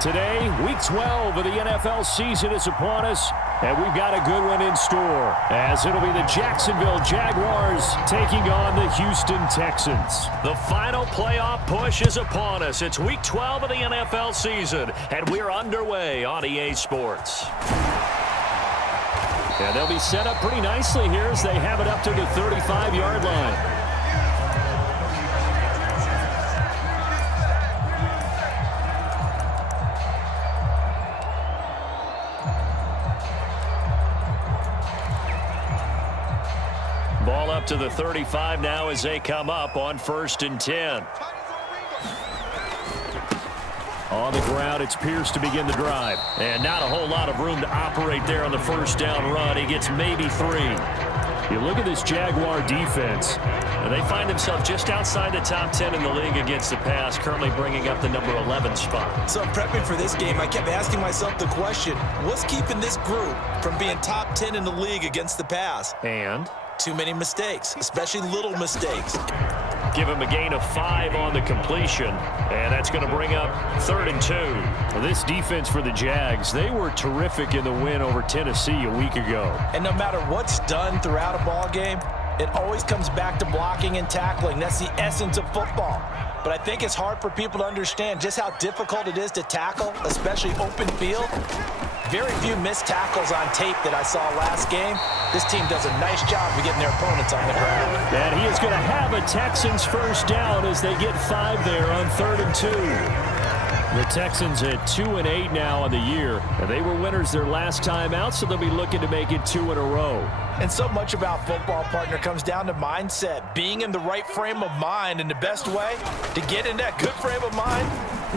Today, Week 12 of the NFL season is upon us, and we've got a good one in store, as it'll be the Jacksonville Jaguars taking on the Houston Texans. The final playoff push is upon us. It's Week 12 of the NFL season, and we're underway on EA Sports. And they'll be set up pretty nicely here as they have it up to the 35-yard line. Ball up to the 35 now as they come up on 1st and 10. On the ground, it's Pierce to begin the drive. And not a whole lot of room to operate there on the first down run. He gets maybe 3. You look at this Jaguar defense. And they find themselves just outside the top 10 in the league against the pass, currently bringing up the number 11 spot. So prepping for this game, I kept asking myself the question, what's keeping this group from being top 10 in the league against the pass? And too many mistakes, especially little mistakes. Give him a gain of 5 on the completion, and that's going to bring up 3rd and 2. Well, this defense for the Jags, they were terrific in the win over Tennessee a week ago. And no matter what's done throughout a ball game, it always comes back to blocking and tackling. That's the essence of football. But I think it's hard for people to understand just how difficult it is to tackle, especially open field. Very few missed tackles on tape that I saw last game. This team does a nice job of getting their opponents on the ground. And he is going to have a Texans first down as they get 5 there on 3rd and 2. The Texans at 2-8 now on the year. And they were winners their last time out, so they'll be looking to make it 2 in a row. And so much about football, partner, comes down to mindset. Being in the right frame of mind, and the best way to get in that good frame of mind,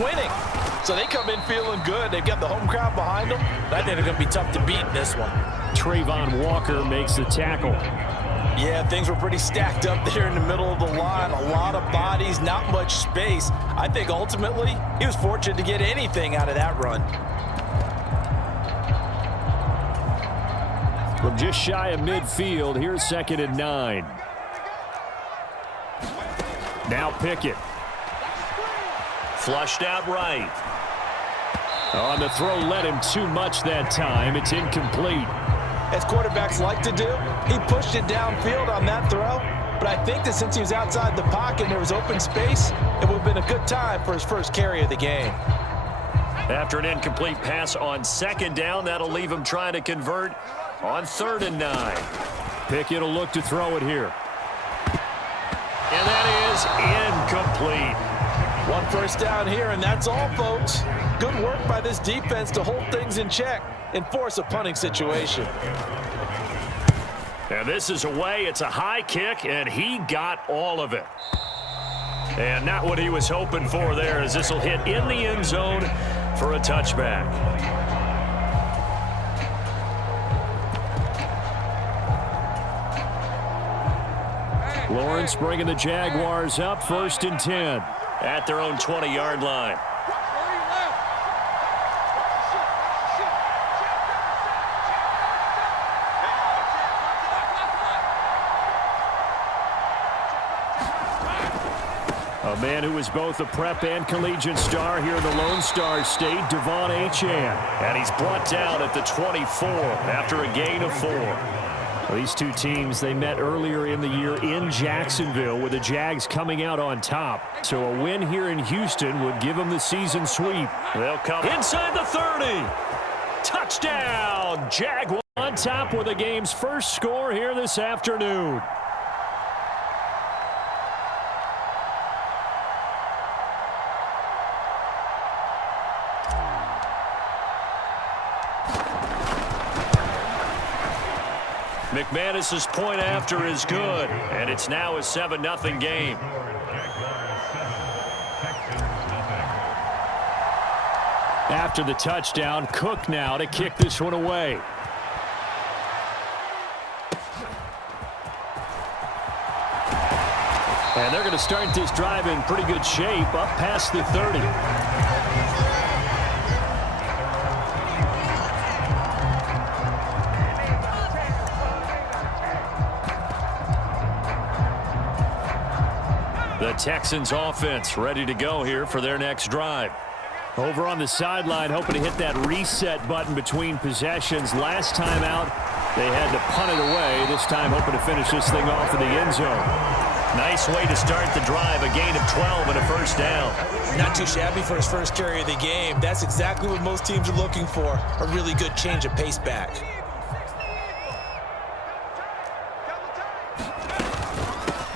winning. So they come in feeling good. They've got the home crowd behind them. I think they're going to be tough to beat in this one. Trayvon Walker makes the tackle. Yeah, things were pretty stacked up there in the middle of the line. A lot of bodies, not much space. I think ultimately he was fortunate to get anything out of that run. From just shy of midfield, here's 2nd and 9. Now Pickett. Flushed out right. On the throw, led him too much that time. It's incomplete. As quarterbacks like to do, he pushed it downfield on that throw. But I think that since he was outside the pocket and there was open space, it would have been a good time for his first carry of the game. After an incomplete pass on 2nd down, that'll leave him trying to convert on 3rd and 9. Pickett will look to throw it here. And that is incomplete. One first down here, and that's all, folks. Good work by this defense to hold things in check and force a punting situation. And this is away. It's a high kick, and he got all of it. And not what he was hoping for there, as this will hit in the end zone for a touchback. Lawrence bringing the Jaguars up, 1st and 10. At their own 20-yard line. A man who is both a prep and collegiate star here in the Lone Star State, Devon Achane. And he's brought down at the 24 after a gain of 4. Well, these two teams, they met earlier in the year in Jacksonville with the Jags coming out on top. So a win here in Houston would give them the season sweep. They'll come inside the 30. Touchdown! Jaguars on top with the game's first score here this afternoon. McManus's point after is good, and it's now a 7-0 game. After the touchdown, Cook now to kick this one away. And they're going to start this drive in pretty good shape, up past the 30. The Texans offense ready to go here for their next drive. Over on the sideline, hoping to hit that reset button between possessions. Last time out, they had to punt it away. This time hoping to finish this thing off in the end zone. Nice way to start the drive. A gain of 12 and a first down. Not too shabby for his first carry of the game. That's exactly what most teams are looking for. A really good change of pace back.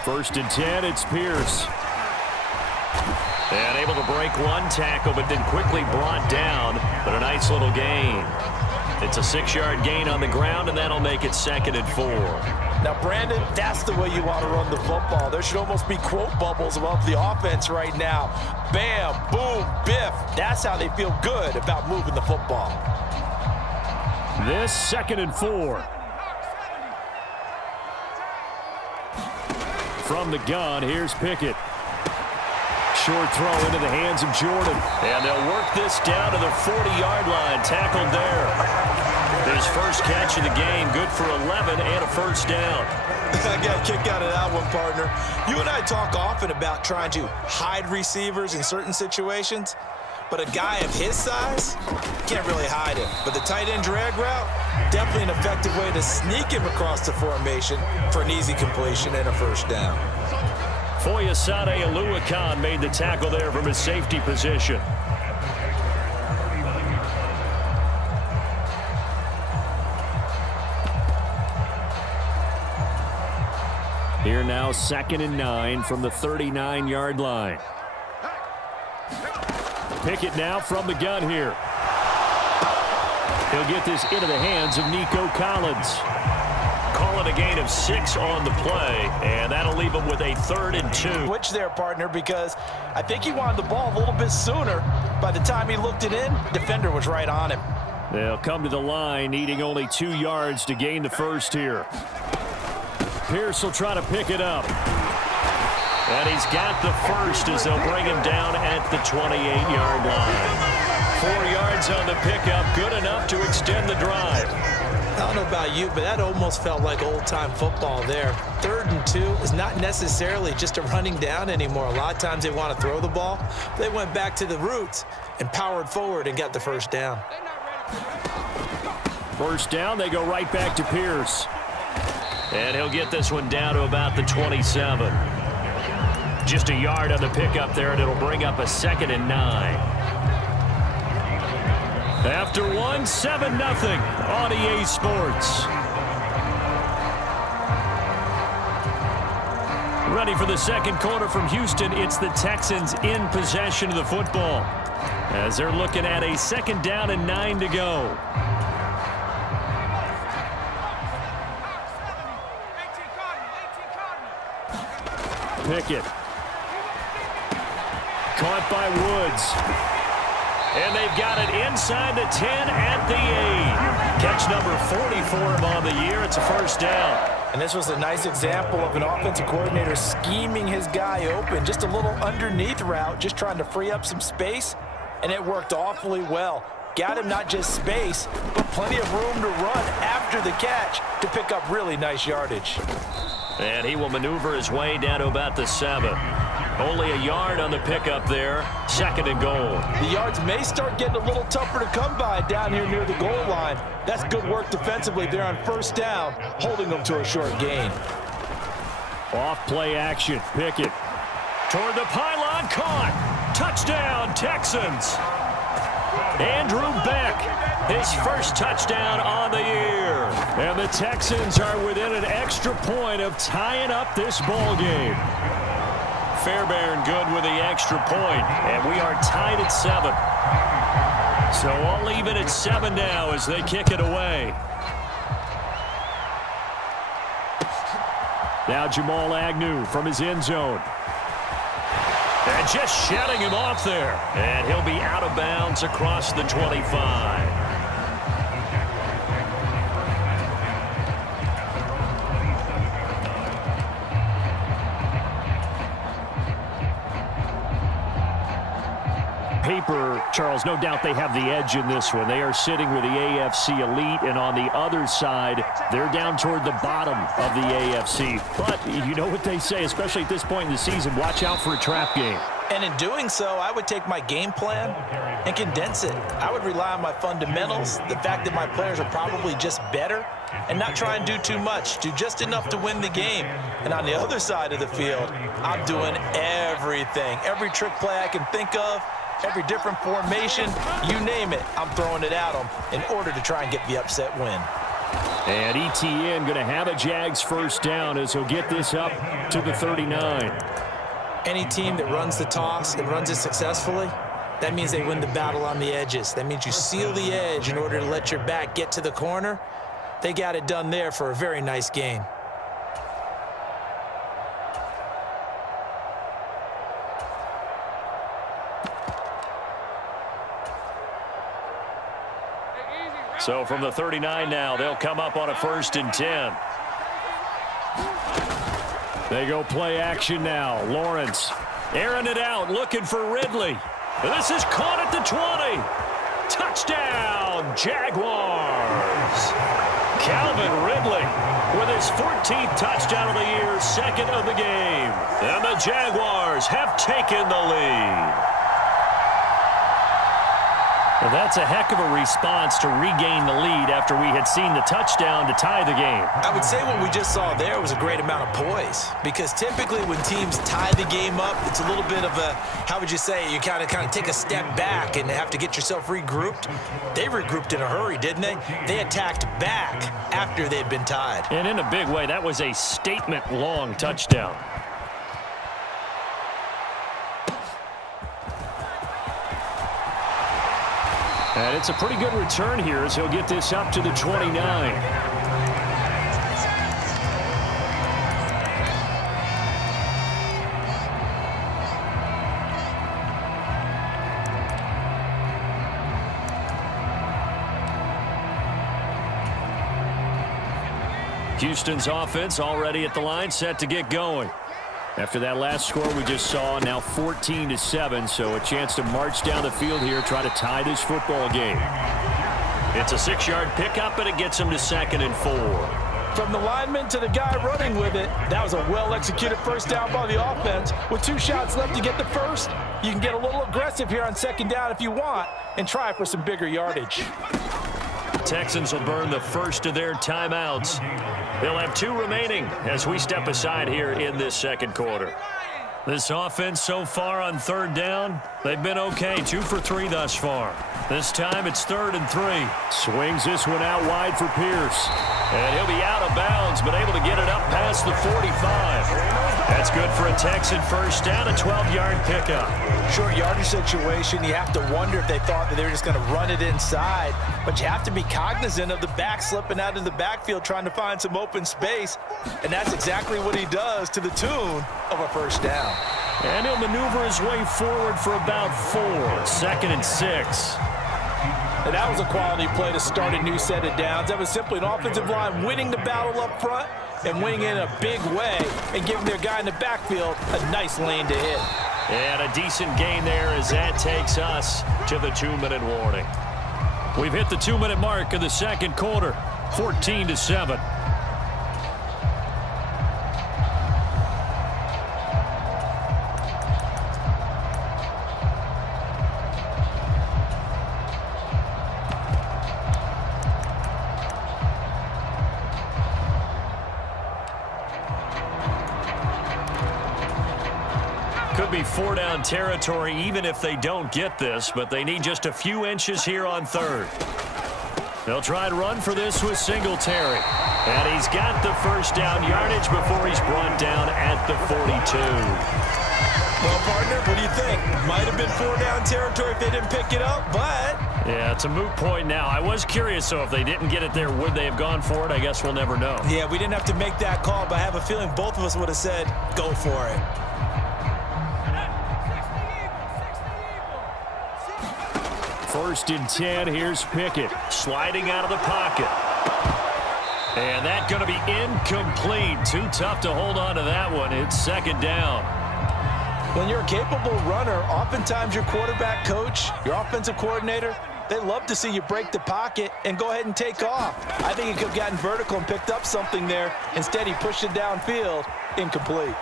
First and 10, it's Pierce. And able to break one tackle, but then quickly brought down. But a nice little gain. It's a 6-yard gain on the ground, and that'll make it 2nd and 4. Now, Brandon, that's the way you want to run the football. There should almost be quote bubbles above the offense right now. Bam, boom, biff. That's how they feel good about moving the football. This 2nd and 4. From the gun, here's Pickett. Short throw into the hands of Jordan. And they'll work this down to the 40-yard line. Tackled there. His first catch of the game. Good for 11 and a first down. I got a kick out of that one, partner. You and I talk often about trying to hide receivers in certain situations. But a guy of his size can't really hide him. But the tight end drag route, definitely an effective way to sneak him across the formation for an easy completion and a first down. Foyesade Oluwakan made the tackle there from his safety position. Here now, 2nd and 9 from the 39-yard line. Pickett now from the gun here. He'll get this into the hands of Nico Collins. Call it a gain of 6 on the play, and that'll leave him with a 3rd and 2. Switch there, partner, because I think he wanted the ball a little bit sooner. By the time he looked it in, defender was right on him. They'll come to the line, needing only 2 yards to gain the first here. Pierce will try to pick it up. And he's got the first as they'll bring him down at the 28-yard line. 4 yards on the pickup, good enough to extend the drive. I don't know about you, but that almost felt like old-time football there. 3rd and 2 is not necessarily just a running down anymore. A lot of times they want to throw the ball. They went back to the roots and powered forward and got the first down. First down, they go right back to Pierce. And he'll get this one down to about the 27. Just a yard on the pickup there, and it'll bring up a 2nd and 9. After 1, 7-0 on EA Sports. Ready for the second quarter from Houston. It's the Texans in possession of the football as they're looking at a 2nd down and 9 to go. Pickett. Caught by Woods. And they've got it inside the 10 at the 8. Catch number 40 for him on the year. It's a first down. And this was a nice example of an offensive coordinator scheming his guy open. Just a little underneath route, just trying to free up some space. And it worked awfully well. Got him not just space, but plenty of room to run after the catch to pick up really nice yardage. And he will maneuver his way down to about the 7. Only a yard on the pickup there. 2nd and goal. The yards may start getting a little tougher to come by down here near the goal line. That's good work defensively there on first down, holding them to a short gain. Off play action. Pickett. Toward the pylon, caught. Touchdown, Texans. Andrew Beck, his first touchdown on the year. And the Texans are within an extra point of tying up this ball game. Fairbairn good with the extra point, and we are tied at 7. So all even at 7 now as they kick it away. Now Jamal Agnew from his end zone. And just shutting him off there. And he'll be out of bounds across the 25. Paper, Charles, no doubt they have the edge in this one. They are sitting with the AFC elite, and on the other side, they're down toward the bottom of the AFC. But you know what they say, especially at this point in the season, watch out for a trap game. And in doing so, I would take my game plan and condense it. I would rely on my fundamentals, the fact that my players are probably just better, and not try and do too much, do just enough to win the game. And on the other side of the field, I'm doing everything, every trick play I can think of, every different formation, you name it, I'm throwing it at them in order to try and get the upset win. And ETN going to have a Jags first down as he'll get this up to the 39. Any team that runs the toss and runs it successfully, that means they win the battle on the edges. That means you seal the edge in order to let your back get to the corner. They got it done there for a very nice gain. So from the 39 now, they'll come up on a 1st and 10. They go play action now. Lawrence airing it out, looking for Ridley. This is caught at the 20. Touchdown, Jaguars. Calvin Ridley with his 14th touchdown of the year, 2nd of the game. And the Jaguars have taken the lead. Well, that's a heck of a response to regain the lead after we had seen the touchdown to tie the game. I would say what we just saw there was a great amount of poise, because typically when teams tie the game up, it's a little bit of a, how would you say, you kind of take a step back and have to get yourself regrouped. They regrouped in a hurry, didn't they? They attacked back after they'd been tied. And in a big way, that was a statement-long touchdown. And it's a pretty good return here as he'll get this up to the 29. Houston's offense already at the line, set to get going. After that last score we just saw, now 14-7, so a chance to march down the field here, try to tie this football game. It's a 6-yard pickup, and it gets him to 2nd and 4. From the lineman to the guy running with it, that was a well-executed first down by the offense. With 2 shots left to get the first, you can get a little aggressive here on 2nd down if you want and try for some bigger yardage. Texans will burn the first of their timeouts. They'll have 2 remaining as we step aside here in this 2nd quarter. This offense so far on 3rd down, they've been okay. 2 for 3 thus far. This time it's 3rd and 3. Swings this one out wide for Pierce. And he'll be out of bounds, but able to get it up past the 45. That's good for a Texan first down, a 12-yard pickup. Short yardage situation, you have to wonder if they thought that they were just going to run it inside. But you have to be cognizant of the back slipping out of the backfield trying to find some open space. And that's exactly what he does to the tune of a first down. And he'll maneuver his way forward for about 4. 2nd and 6. And that was a quality play to start a new set of downs. That was simply an offensive line winning the battle up front and winning in a big way and giving their guy in the backfield a nice lane to hit. And a decent gain there as that takes us to the 2-minute warning. We've hit the 2-minute mark of the 2nd quarter, 14-7. Could be 4-down territory even if they don't get this, but they need just a few inches here on 3rd. They'll try and run for this with Singletary. And he's got the first down yardage before he's brought down at the 42. Well, partner, what do you think? Might have been 4-down territory if they didn't pick it up, but... Yeah, it's a moot point now. I was curious, so if they didn't get it there, would they have gone for it? I guess we'll never know. Yeah, we didn't have to make that call, but I have a feeling both of us would have said, go for it. 1st and 10, here's Pickett, sliding out of the pocket. And that's going to be incomplete. Too tough to hold on to that one. It's 2nd down. When you're a capable runner, oftentimes your quarterback coach, your offensive coordinator, they love to see you break the pocket and go ahead and take off. I think he could have gotten vertical and picked up something there. Instead, he pushed it downfield, incomplete.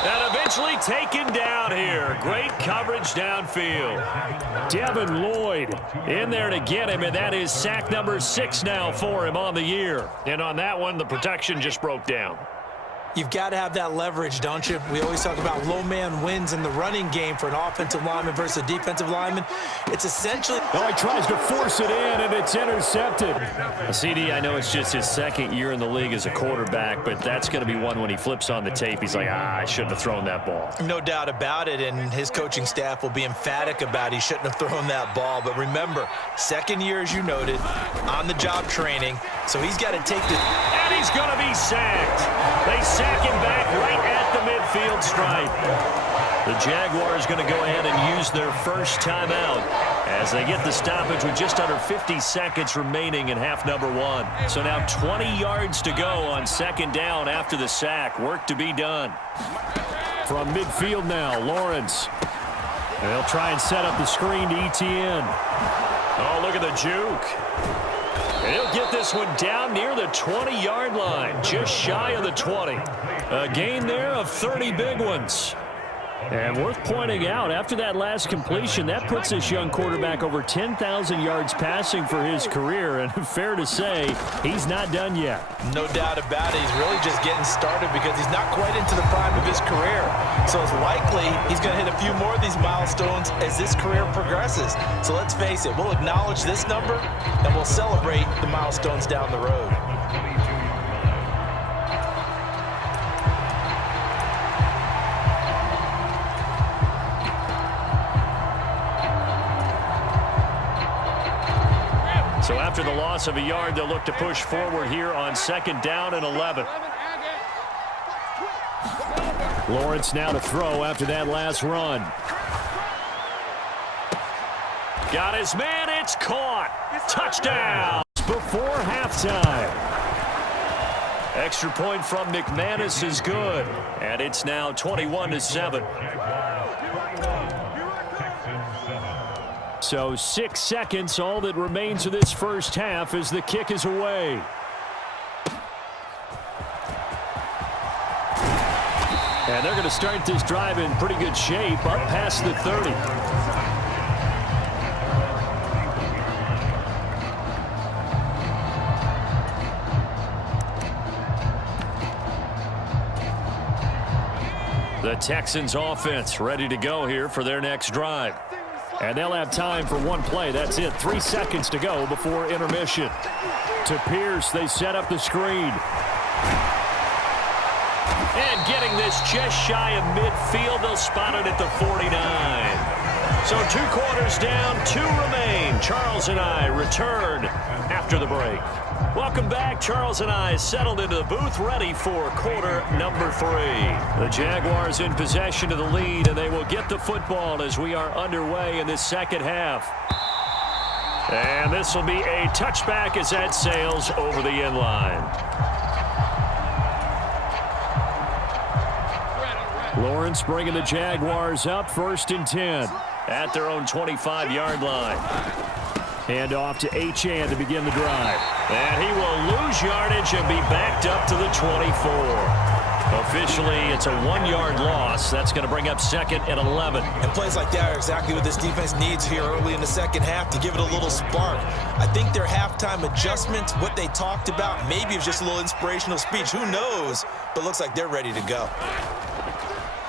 And eventually taken down here. Great coverage downfield. Devin Lloyd in there to get him, and that is sack number 6 now for him on the year. And on that one, the protection just broke down. You've got to have that leverage, don't you? We always talk about low man wins in the running game for an offensive lineman versus a defensive lineman. It's essentially... Oh, he tries to force it in, and it's intercepted. CD, I know it's just his second year in the league as a quarterback, but that's going to be one when he flips on the tape. He's like, I shouldn't have thrown that ball. No doubt about it, and his coaching staff will be emphatic about he shouldn't have thrown that ball. But remember, second year, as you noted, on-the-job training, so he's got to take the... And he's going to be sacked. They sack him back right at the midfield stripe. The Jaguars going to go ahead and use their first timeout as they get the stoppage with just under 50 seconds remaining in half number 1. So now 20 yards to go on second down after the sack. Work to be done. From midfield now, Lawrence. And they'll try and set up the screen to ETN. Oh, look at the juke. He'll get this one down near the 20-yard line, just shy of the 20. A gain there of 30 big ones. And worth pointing out, after that last completion, that puts this young quarterback over 10,000 yards passing for his career. And fair to say, he's not done yet. No doubt about it. He's really just getting started because he's not quite into the prime of his career. So it's likely he's going to hit a few more of these milestones as this career progresses. So let's face it, we'll acknowledge this number and we'll celebrate the milestones down the road. So after the loss of a yard, they'll look to push forward here on second down and 11. Lawrence now to throw after that last run. Got his man. It's caught. Touchdown. Before halftime. Extra point from McManus is good. And it's now 21-7. So 6 seconds, all that remains of this first half as the kick is away. And they're going to start this drive in pretty good shape, up past the 30. The Texans offense ready to go here for their next drive. And they'll have time for one play. That's it. 3 seconds to go before intermission. To Pierce, they set up the screen. And getting this just shy of midfield, they'll spot it at the 49. So 2 quarters down, 2 remain. Charles and I return after the break. Welcome back. Charles and I settled into the booth, ready for quarter number 3. The Jaguars in possession of the lead, and they will get the football as we are underway in this second half. And this will be a touchback as that sails over the end line. Lawrence bringing the Jaguars up, 1st and 10 at their own 25-yard line. Hand off to Achane to begin the drive. And he will lose yardage and be backed up to the 24. Officially, it's a 1-yard loss. That's going to bring up 2nd and 11. And plays like that are exactly what this defense needs here early in the second half to give it a little spark. I think their halftime adjustments, what they talked about, maybe it was just a little inspirational speech. Who knows? But looks like they're ready to go.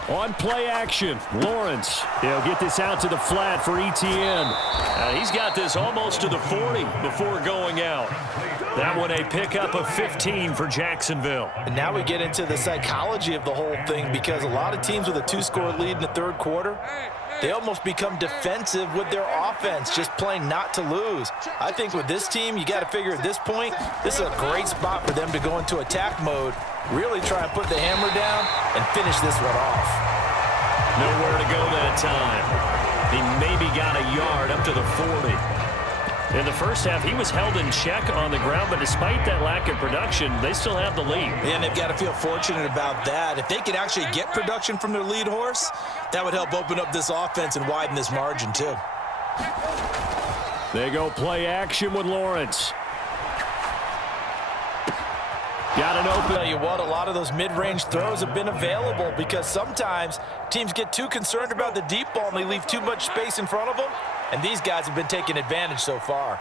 On play action, Lawrence. He'll get this out to the flat for ETN. He's got this almost to the 40 before going out. That one a pickup of 15 for Jacksonville. And now we get into the psychology of the whole thing, because a lot of teams with a 2-score lead in the third quarter, they almost become defensive with their offense, just playing not to lose. I think with this team, you got to figure at this point, this is a great spot for them to go into attack mode, really try and put the hammer down and finish this one off. Nowhere to go that time. He maybe got a yard up to the 40. In the first half, he was held in check on the ground, but despite that lack of production, they still have the lead. And they've got to feel fortunate about that. If they could actually get production from their lead horse, that would help open up this offense and widen this margin too. They go play action with Lawrence. Got an open. Tell you what, a lot of those mid-range throws have been available because sometimes teams get too concerned about the deep ball and they leave too much space in front of them, and these guys have been taking advantage so far.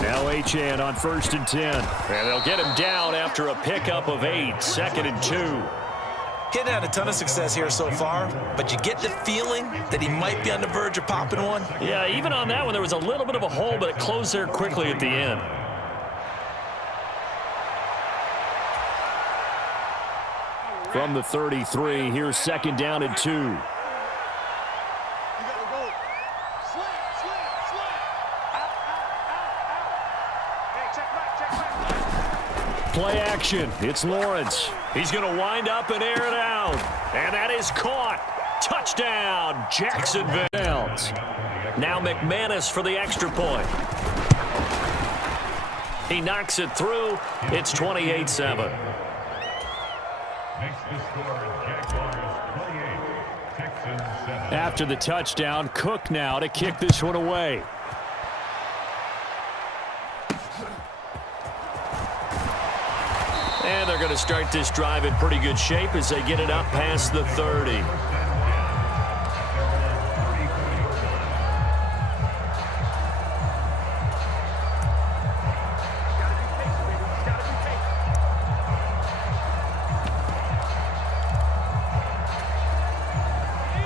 Now Achane on 1st and 10. And they'll get him down after a pickup of 8, 2nd and 2. Hadn't had a ton of success here so far, but you get the feeling that he might be on the verge of popping one. Yeah, even on that one, there was a little bit of a hole, but it closed there quickly at the end. From the 33, here's 2nd down and 2. Play action. It's Lawrence. He's going to wind up and air it out. And that is caught. Touchdown, Jacksonville. Now McManus for the extra point. He knocks it through. It's 28-7. After the touchdown, Cook now to kick this one away. And they're going to start this drive in pretty good shape as they get it up past the 30.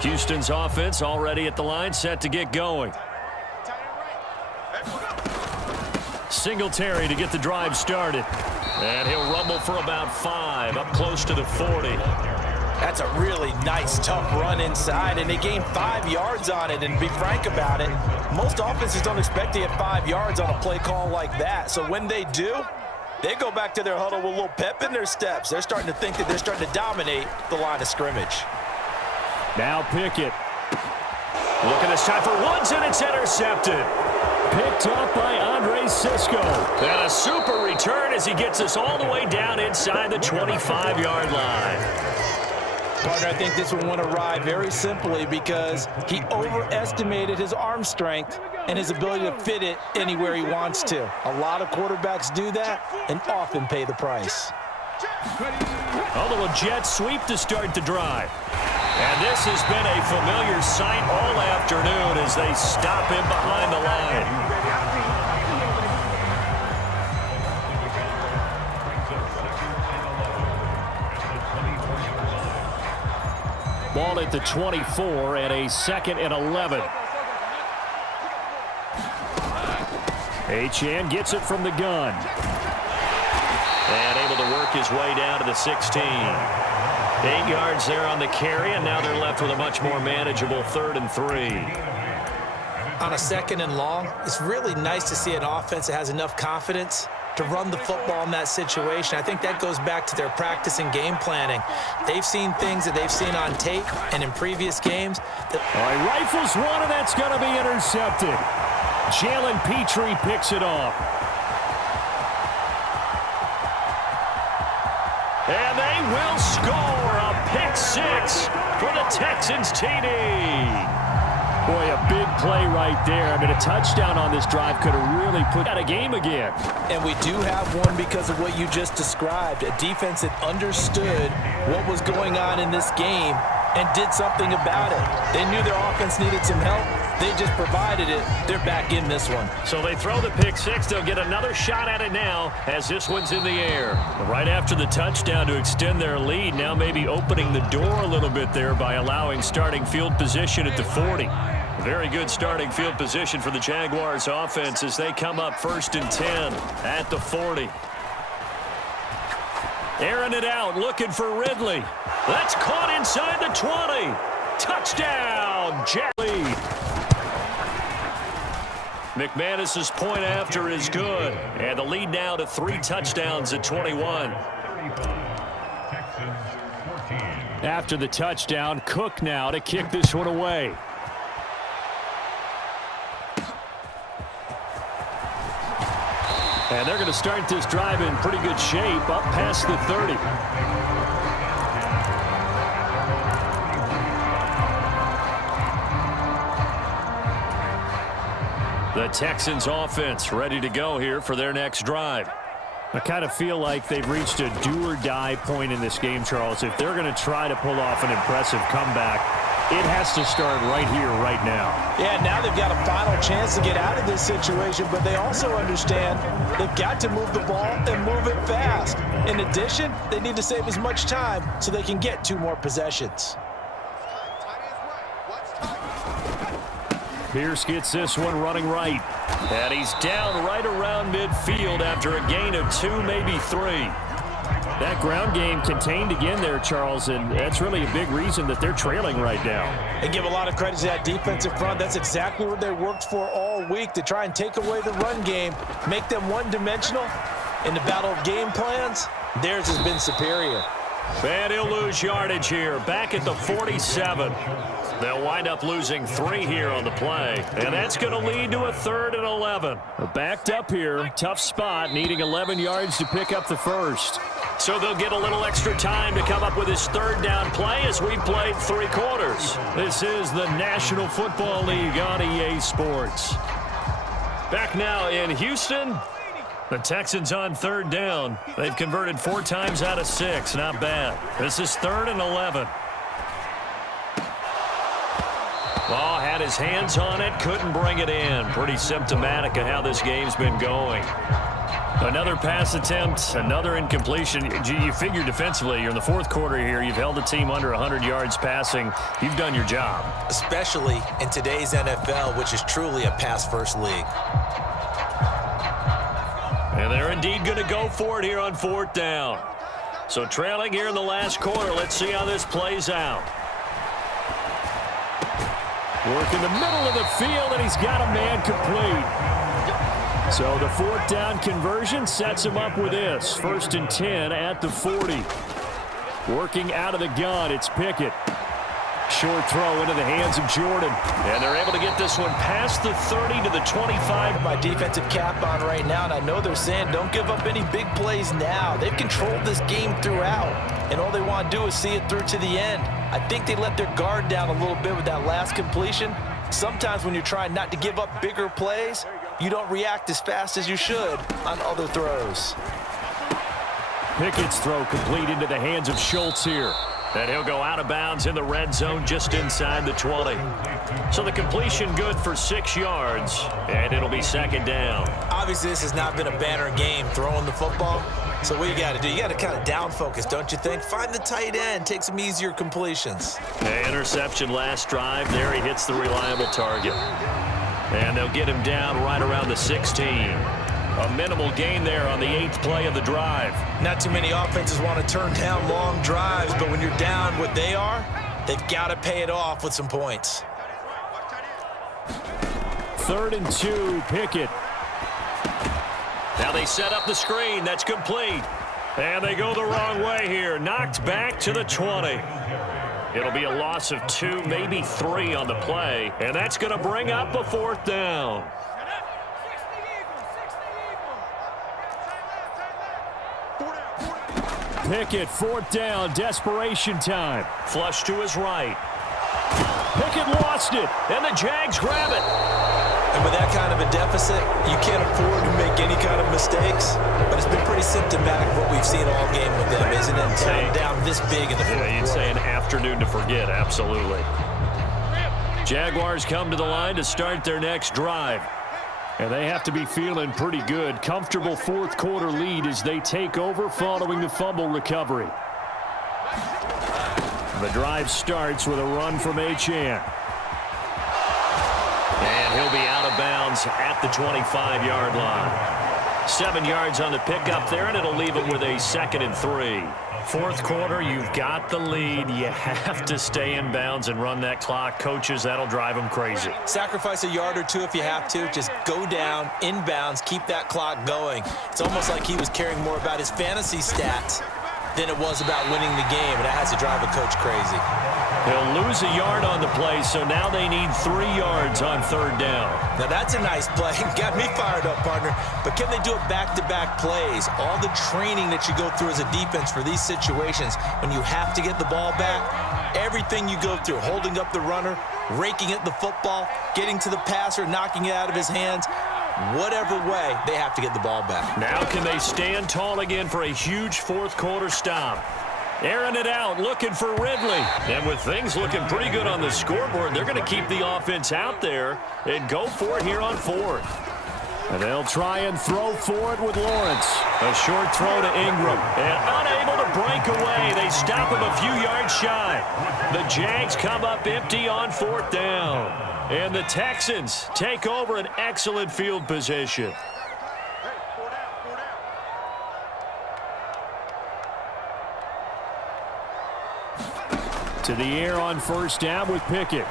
Houston's offense already at the line, set to get going. Singletary to get the drive started. And he'll rumble for about 5, up close to the 40. That's a really nice, tough run inside, and they gained 5 yards on it. And to be frank about it, most offenses don't expect to get 5 yards on a play call like that. So when they do, they go back to their huddle with a little pep in their steps. They're starting to think that they're starting to dominate the line of scrimmage. Now Pickett. Look at this time for Woods, and it's intercepted. Picked up by Andre Sisco. And a super return as he gets us all the way down inside the 25-yard line. Partner, I think this one went awry very simply because he overestimated his arm strength and his ability to fit it anywhere he wants to. A lot of quarterbacks do that and often pay the price. A little jet sweep to start the drive. And this has been a familiar sight all afternoon as they stop him behind the line. Ball at the 24 and a 2nd and 11. Achane gets it from the gun. And able to work his way down to the 16. 8 yards there on the carry, and now they're left with a much more manageable 3rd and 3. On a 2nd and long, it's really nice to see an offense that has enough confidence to run the football in that situation. I think that goes back to their practice and game planning. They've seen things that they've seen on tape and in previous games. All right, rifles one, and that's going to be intercepted. Jalen Petrie picks it off. And they will score a pick 6 for the Texans TD. Boy, a big play right there. I mean, a touchdown on this drive could have really put out a game again. And we do have one because of what you just described. A defense that understood what was going on in this game and did something about it. They knew their offense needed some help. They just provided it. They're back in this one. So they throw the pick 6. They'll get another shot at it now as this one's in the air. Right after the touchdown to extend their lead, now maybe opening the door a little bit there by allowing starting field position at the 40. Very good starting field position for the Jaguars offense as they come up 1st and 10 at the 40. Airing it out, looking for Ridley. That's caught inside the 20. Touchdown, Jack lead. McManus's point after is good. And the lead now to 3 touchdowns at 21. After the touchdown, Cook now to kick this one away. And they're going to start this drive in pretty good shape up past the 30. The Texans offense ready to go here for their next drive. I kind of feel like they've reached a do-or-die point in this game, Charles. If they're going to try to pull off an impressive comeback, it has to start right here, right now. Yeah, now they've got a final chance to get out of this situation, but they also understand they've got to move the ball and move it fast. In addition, they need to save as much time so they can get 2 more possessions. Pierce gets this one running right. And he's down right around midfield after a gain of 2, maybe 3. That ground game contained again there, Charles, and that's really a big reason that they're trailing right now. They give a lot of credit to that defensive front. That's exactly what they worked for all week, to try and take away the run game, make them one-dimensional. In the battle of game plans, theirs has been superior. And he'll lose yardage here, back at the 47. They'll wind up losing 3 here on the play, and that's going to lead to a 3rd and 11. Backed up here, tough spot, needing 11 yards to pick up the first. So they'll get a little extra time to come up with his 3rd down play as we played 3 quarters. This is the National Football League on EA Sports. Back now in Houston. The Texans on 3rd down. They've converted 4 times out of 6. Not bad. This is 3rd and 11. Ball had his hands on it, couldn't bring it in. Pretty symptomatic of how this game's been going. Another pass attempt, another incompletion. You figure defensively, you're in the 4th quarter here. You've held the team under 100 yards passing. You've done your job. Especially in today's NFL, which is truly a pass-first league. And they're indeed going to go for it here on 4th down. So trailing here in the last quarter. Let's see how this plays out. Work in the middle of the field, and he's got a man complete. So the 4th down conversion sets him up with this. 1st and 10 at the 40. Working out of the gun, it's Pickett. Short throw into the hands of Jordan. And they're able to get this one past the 30 to the 25. My defensive cap on right now, and I know they're saying don't give up any big plays now. They've controlled this game throughout, and all they want to do is see it through to the end. I think they let their guard down a little bit with that last completion. Sometimes when you're trying not to give up bigger plays, you don't react as fast as you should on other throws. Pickett's throw complete into the hands of Schultz here. And he'll go out of bounds in the red zone just inside the 20. So the completion good for 6 yards, and it'll be 2nd down. Obviously, this has not been a banner game throwing the football. So what you got to do, you got to kind of down focus, don't you think? Find the tight end, take some easier completions. The interception last drive. There he hits the reliable target. And they'll get him down right around the 16. A minimal gain there on the 8th play of the drive. Not too many offenses want to turn down long drives, but when you're down what they are, they've got to pay it off with some points. 3rd and 2, Pickett. Now they set up the screen. That's complete. And they go the wrong way here. Knocked back to the 20. It'll be a loss of 2, maybe 3 on the play. And that's going to bring up a 4th down. Pickett, 4th down, desperation time. Flush to his right. Pickett lost it, and the Jags grab it. And with that kind of a deficit, you can't afford to make any kind of mistakes. But it's been pretty symptomatic of what we've seen all game with them, isn't it? Down this big in the 4th quarter. You'd say an afternoon to forget, absolutely. Jaguars come to the line to start their next drive. And they have to be feeling pretty good. Comfortable 4th quarter lead as they take over following the fumble recovery. The drive starts with a run from Achane. And he'll be out of bounds at the 25-yard line. 7 yards on the pickup there, and it'll leave him with a 2nd and 3. 4th quarter, you've got the lead. You have to stay in bounds and run that clock. Coaches, that'll drive them crazy. Sacrifice a yard or 2 if you have to. Just go down, in bounds, keep that clock going. It's almost like he was caring more about his fantasy stats than it was about winning the game, and that has to drive a coach crazy. They'll lose a yard on the play, so now they need 3 yards on 3rd down. Now that's a nice play. Got me fired up, partner. But can they do it back-to-back plays? All the training that you go through as a defense for these situations, when you have to get the ball back, everything you go through, holding up the runner, raking at the football, getting to the passer, knocking it out of his hands, whatever way, they have to get the ball back. Now can they stand tall again for a huge 4th quarter stop? Airing it out, looking for Ridley. And with things looking pretty good on the scoreboard, they're going to keep the offense out there and go for it here on 4th. And they'll try and throw for it with Lawrence. A short throw to Ingram. And unable to break away. They stop him a few yards shy. The Jags come up empty on 4th down. And the Texans take over an excellent field position. To the air on 1st down with Pickett.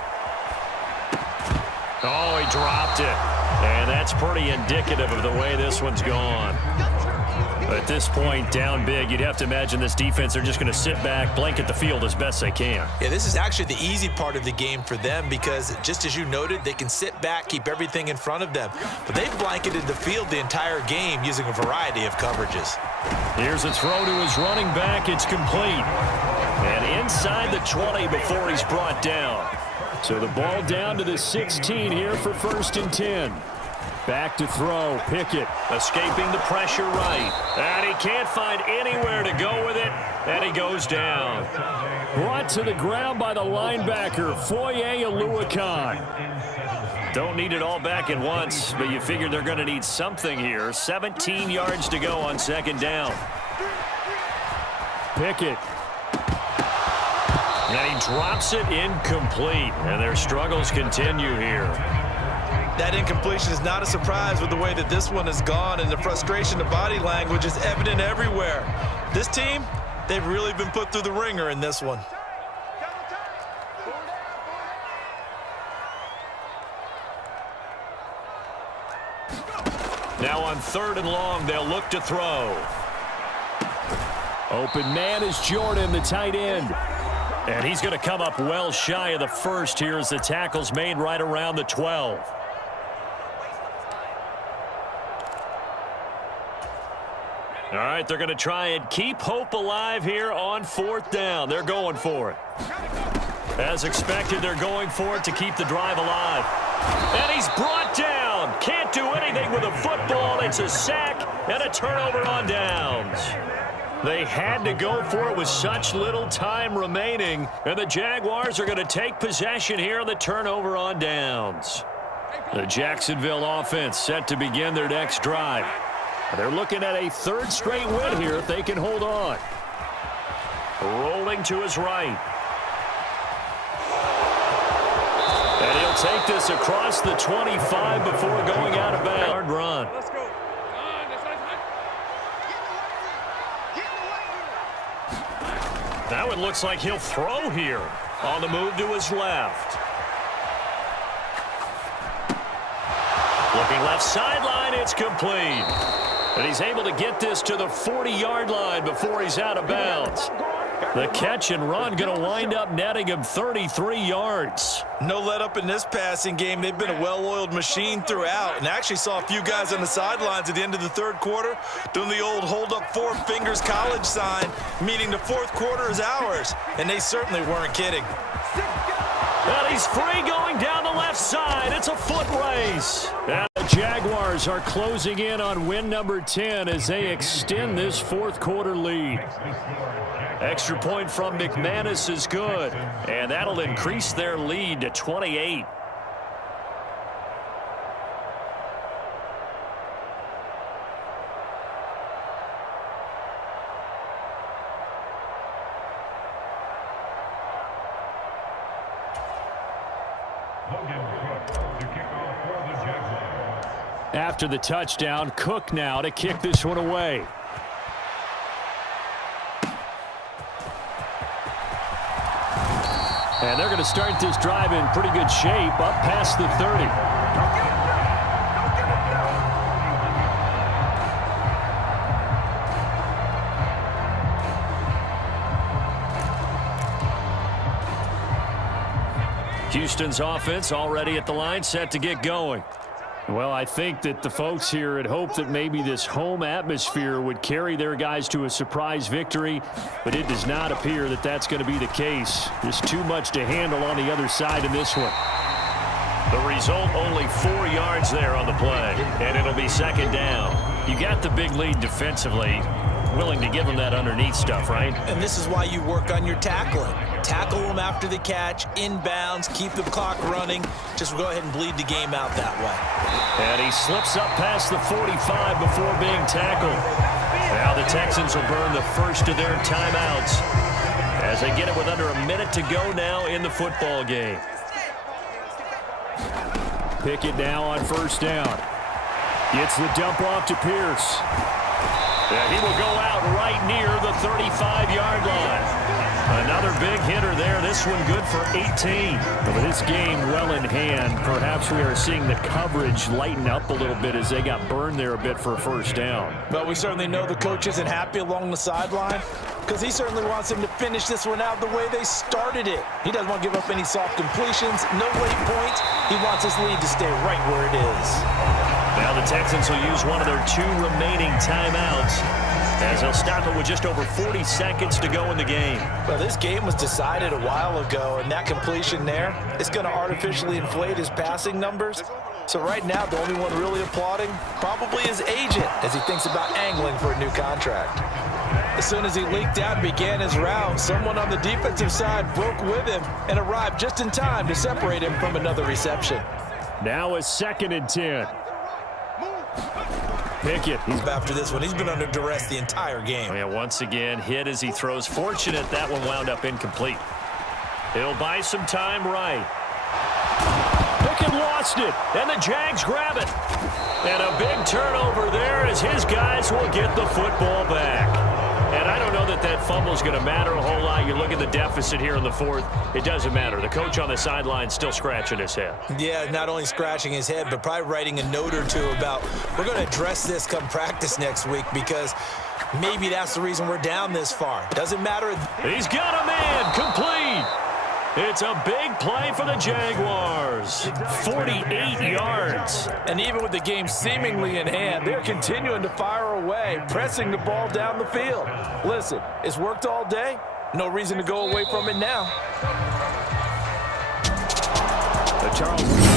Oh, he dropped it. And that's pretty indicative of the way this one's gone. At this point, down big, you'd have to imagine this defense, they're just going to sit back, blanket the field as best they can. Yeah, this is actually the easy part of the game for them because, just as you noted, they can sit back, keep everything in front of them. But they've blanketed the field the entire game using a variety of coverages. Here's a throw to his running back. It's complete. And inside the 20 before he's brought down. So the ball down to the 16 here for 1st and 10. Back to throw. Pickett escaping the pressure right. And he can't find anywhere to go with it. And he goes down. Brought to the ground by the linebacker, Foye Oluokun. Don't need it all back at once, but you figure they're going to need something here. 17 yards to go on 2nd down. Pickett. And he drops it incomplete. And their struggles continue here. That incompletion is not a surprise with the way that this one has gone, and the frustration, the body language is evident everywhere. This team, they've really been put through the ringer in this one. Now on 3rd and long, they'll look to throw. Open man is Jordan, the tight end. And he's going to come up well shy of the 1st here as the tackle's made right around the 12. All right, they're going to try and keep hope alive here on 4th down. They're going for it. As expected, they're going for it to keep the drive alive. And he's brought down. Can't do anything with a football. It's a sack and a turnover on downs. They had to go for it with such little time remaining. And the Jaguars are going to take possession here on the turnover on downs. The Jacksonville offense set to begin their next drive. They're looking at a 3rd straight win here if they can hold on. Rolling to his right. And he'll take this across the 25 before going out of bounds. Hard run. Now it looks like he'll throw here. On the move to his left. Looking left sideline, it's complete. And he's able to get this to the 40-yard line before he's out of bounds. The catch and run going to wind up netting him 33 yards. No let up in this passing game. They've been a well-oiled machine throughout, and actually saw a few guys on the sidelines at the end of the 3rd quarter doing the old hold up 4 fingers college sign, meaning the 4th quarter is ours, and they certainly weren't kidding. And he's free going down the left side. It's a foot race. And the Jaguars are closing in on win number 10 as they extend this 4th quarter lead. Extra point from McManus is good, and that'll increase their lead to 28. After the touchdown, Cook now to kick this one away. And they're going to start this drive in pretty good shape up past the 30. Houston's offense already at the line, set to get going. Well, I think that the folks here had hoped that maybe this home atmosphere would carry their guys to a surprise victory, but it does not appear that that's going to be the case. Just too much to handle on the other side in this one. The result, only 4 yards there on the play, and it'll be second down. You got the big lead defensively, willing to give them that underneath stuff, right? And this is why you work on your tackling. Tackle them after the catch, inbounds, keep the clock running. Just go ahead and bleed the game out that way. And he slips up past the 45 before being tackled. Now the Texans will burn the first of their timeouts as they get it with under a minute to go now in the football game. Pickett now on first down. Gets the dump off to Pierce. And he will go out right near the 35-yard line. Another big hitter there. This one good for 18. But with this game well in hand, perhaps we are seeing the coverage lighten up a little bit as they got burned there a bit for a first down. But we certainly know the coach isn't happy along the sideline because he certainly wants them to finish this one out the way they started it. He doesn't want to give up any soft completions, no late points. He wants his lead to stay right where it is. Now the Texans will use one of their 2 remaining timeouts as they'll stop it with just over 40 seconds to go in the game. Well, this game was decided a while ago, and that completion there is going to artificially inflate his passing numbers. So right now, the only one really applauding probably his agent as he thinks about angling for a new contract. As soon as he leaked out and began his route, someone on the defensive side broke with him and arrived just in time to separate him from another reception. Now a 2nd and 10. Pickett. He's after this one. He's been under duress the entire game. Yeah, once again, hit as he throws. Fortunate that one wound up incomplete. He'll buy some time right. Pickett lost it, and the Jags grab it. And a big turnover there as his guys will get the football back. And I don't know that that fumble is going to matter a whole lot. You look at the deficit here in the 4th. It doesn't matter. The coach on the sideline still scratching his head. Yeah, not only scratching his head, but probably writing a note or two about we're going to address this come practice next week because maybe that's the reason we're down this far. Doesn't matter. He's got a man complete. It's a big play for the Jaguars. 48 yards. And even with the game seemingly in hand, they're continuing to fire away, pressing the ball down the field. Listen, it's worked all day. No reason to go away from it now. Charles.